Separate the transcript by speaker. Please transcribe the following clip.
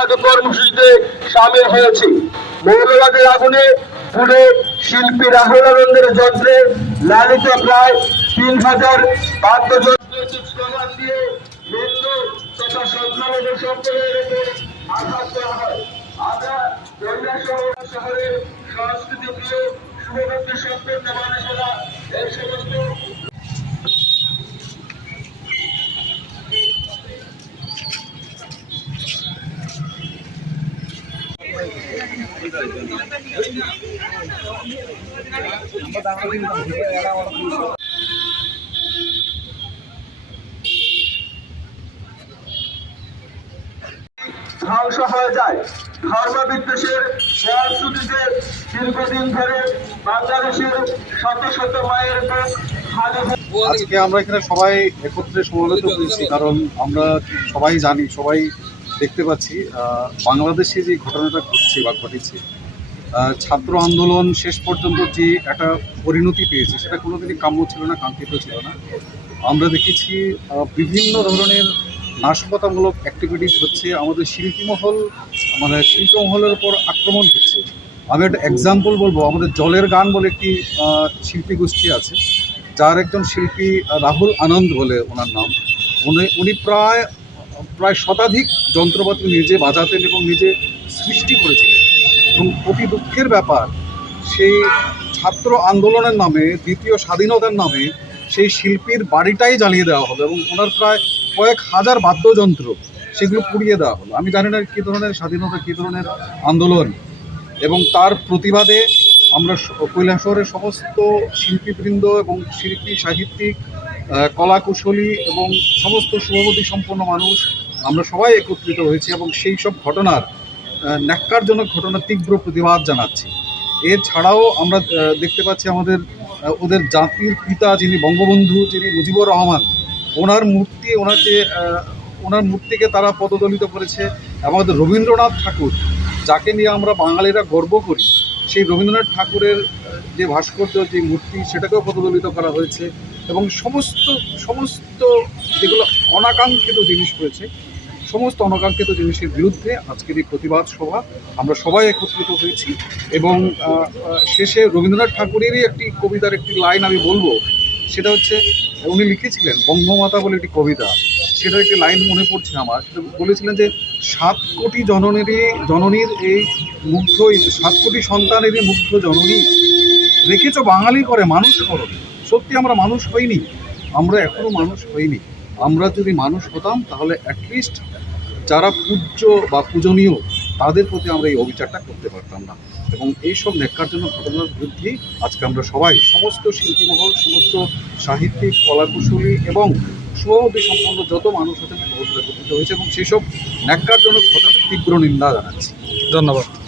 Speaker 1: প্রতিবাদ কর্মসূচিতে সামিল হয়েছি। মৌলবাদের আগুনে পুড়ে শিল্পী রাহুল আনন্দের যন্ত্রে লালিত প্রায় তিন হাজার সংখ্যালঘু সম্প্রদায়ের উপর আঘাত করা হয়। আমরা কৈলাসহর শহরের সংস্কৃতি প্রিয় শুভবর্তী সম্পন্ন মানুষেরা এই সমস্ত ধ্বংস হয়ে যায়। ধর্ম বিদ্বেষের ফলশ্রুতিতে দীর্ঘদিন ধরে বাংলাদেশের শত শত মায়ের বুক
Speaker 2: আজকে আমরা এখানে সবাই একত্রে সমবেত হয়েছি, কারণ আমরা সবাই জানি, সবাই দেখতে পাচ্ছি বাংলাদেশে যে ঘটনাটা ঘটছে বা ঘটেছে ছাত্র আন্দোলন শেষ পর্যন্ত যে একটা পরিণতি পেয়েছে, সেটা কোনোদিনই কাম্য ছিল না, কাঙ্ক্ষিত ছিল না। আমরা দেখেছি বিভিন্ন ধরনের নাশকতামূলক অ্যাক্টিভিটিস হচ্ছে, আমাদের শিল্পীমহল মানে শিল্পমহলের উপর আক্রমণ হচ্ছে। আমি একটা এক্সাম্পল বলব, আমাদের জলের গান বলে একটি শিল্পী গোষ্ঠী আছে, যার একজন শিল্পী, রাহুল আনন্দ বলে ওনার নাম। উনি উনি প্রায় প্রায় শতাধিক যন্ত্রপাতি নিজে বাজাতেন এবং নিজে সৃষ্টি করেছিলেন। এবং অতি দুঃখের ব্যাপার, সেই ছাত্র আন্দোলনের নামে, দ্বিতীয় স্বাধীনতার নামে, সেই শিল্পীর বাড়িটাই জ্বালিয়ে দেওয়া হলো এবং ওনার প্রায় কয়েক হাজার বাদ্যযন্ত্র সেগুলো পুড়িয়ে দেওয়া হলো। আমি জানি না কী ধরনের স্বাধীনতা, কী ধরনের আন্দোলন এবং তার প্রতিবাদে আমরা কৈলাসহরের সমস্ত শিল্পীবৃন্দ এবং শিল্পী, সাহিত্যিক কলাকুশলী এবং সমস্ত শুভমতি সম্পন্ন মানুষ, আমরা সবাই একত্রিত হয়েছি এবং সেই সব ঘটনার ন্যাক্কারজনক ঘটনার তীব্র প্রতিবাদ জানাচ্ছি। এছাড়াও আমরা দেখতে পাচ্ছি আমাদের ওদের জাতির পিতা যিনি বঙ্গবন্ধু, যিনি মুজিবুর রহমান, ওনার মূর্তি ওনার যে ওনার মূর্তিকে তারা পদদলিত করেছে আমাদের রবীন্দ্রনাথ ঠাকুর, যাকে নিয়ে আমরা বাঙালিরা গর্ব করি, সেই রবীন্দ্রনাথ ঠাকুরের যে ভাস্কর্য, যে মূর্তি, সেটাকেও পদদলিত করা হয়েছে এবং সমস্ত সমস্ত যেগুলো অনাকাঙ্ক্ষিত জিনিস হয়েছে সমস্ত অনাকাঙ্ক্ষিত জিনিসের বিরুদ্ধে আজকের এই প্রতিবাদ সভা আমরা সবাই একত্রিত হয়েছি এবং শেষে রবীন্দ্রনাথ ঠাকুরেরই একটি কবিতার একটি লাইন আমি বলব, সেটা হচ্ছে, উনি লিখেছিলেন, বঙ্গমাতা বলে একটি কবিতা, সেটা একটি লাইন মনে পড়ছে আমার, সেটা বলেছিলেন যে, সাত কোটি জননেরই, জননীর এই মুগ্ধ সাত কোটি সন্তানেরই মুগ্ধ জননী রেখেছ, বাঙালি করে, মানুষ করো। সত্যি আমরা মানুষ হইনি, আমরা এখনও মানুষ হইনি। আমরা যদি মানুষ হতাম, তাহলে অ্যাটলিস্ট যারা পূজ্য বা পূজনীয়, তাদের প্রতি আমরা এই অবিচারটা করতে পারতাম না। এবং এইসব ন্যাক্কারজনক ঘটনার বিরুদ্ধেই আজকে আমরা সবাই, সমস্ত শিল্পীমহল, সমস্ত সাহিত্যিক, কলাকুশলী এবং শুভমতি সম্পন্ন যত মানুষ সবাই একত্রিত হয়েছে এবং সেসব ন্যাক্কারজনক ঘটনার তীব্র নিন্দা জানাচ্ছি।
Speaker 3: ধন্যবাদ।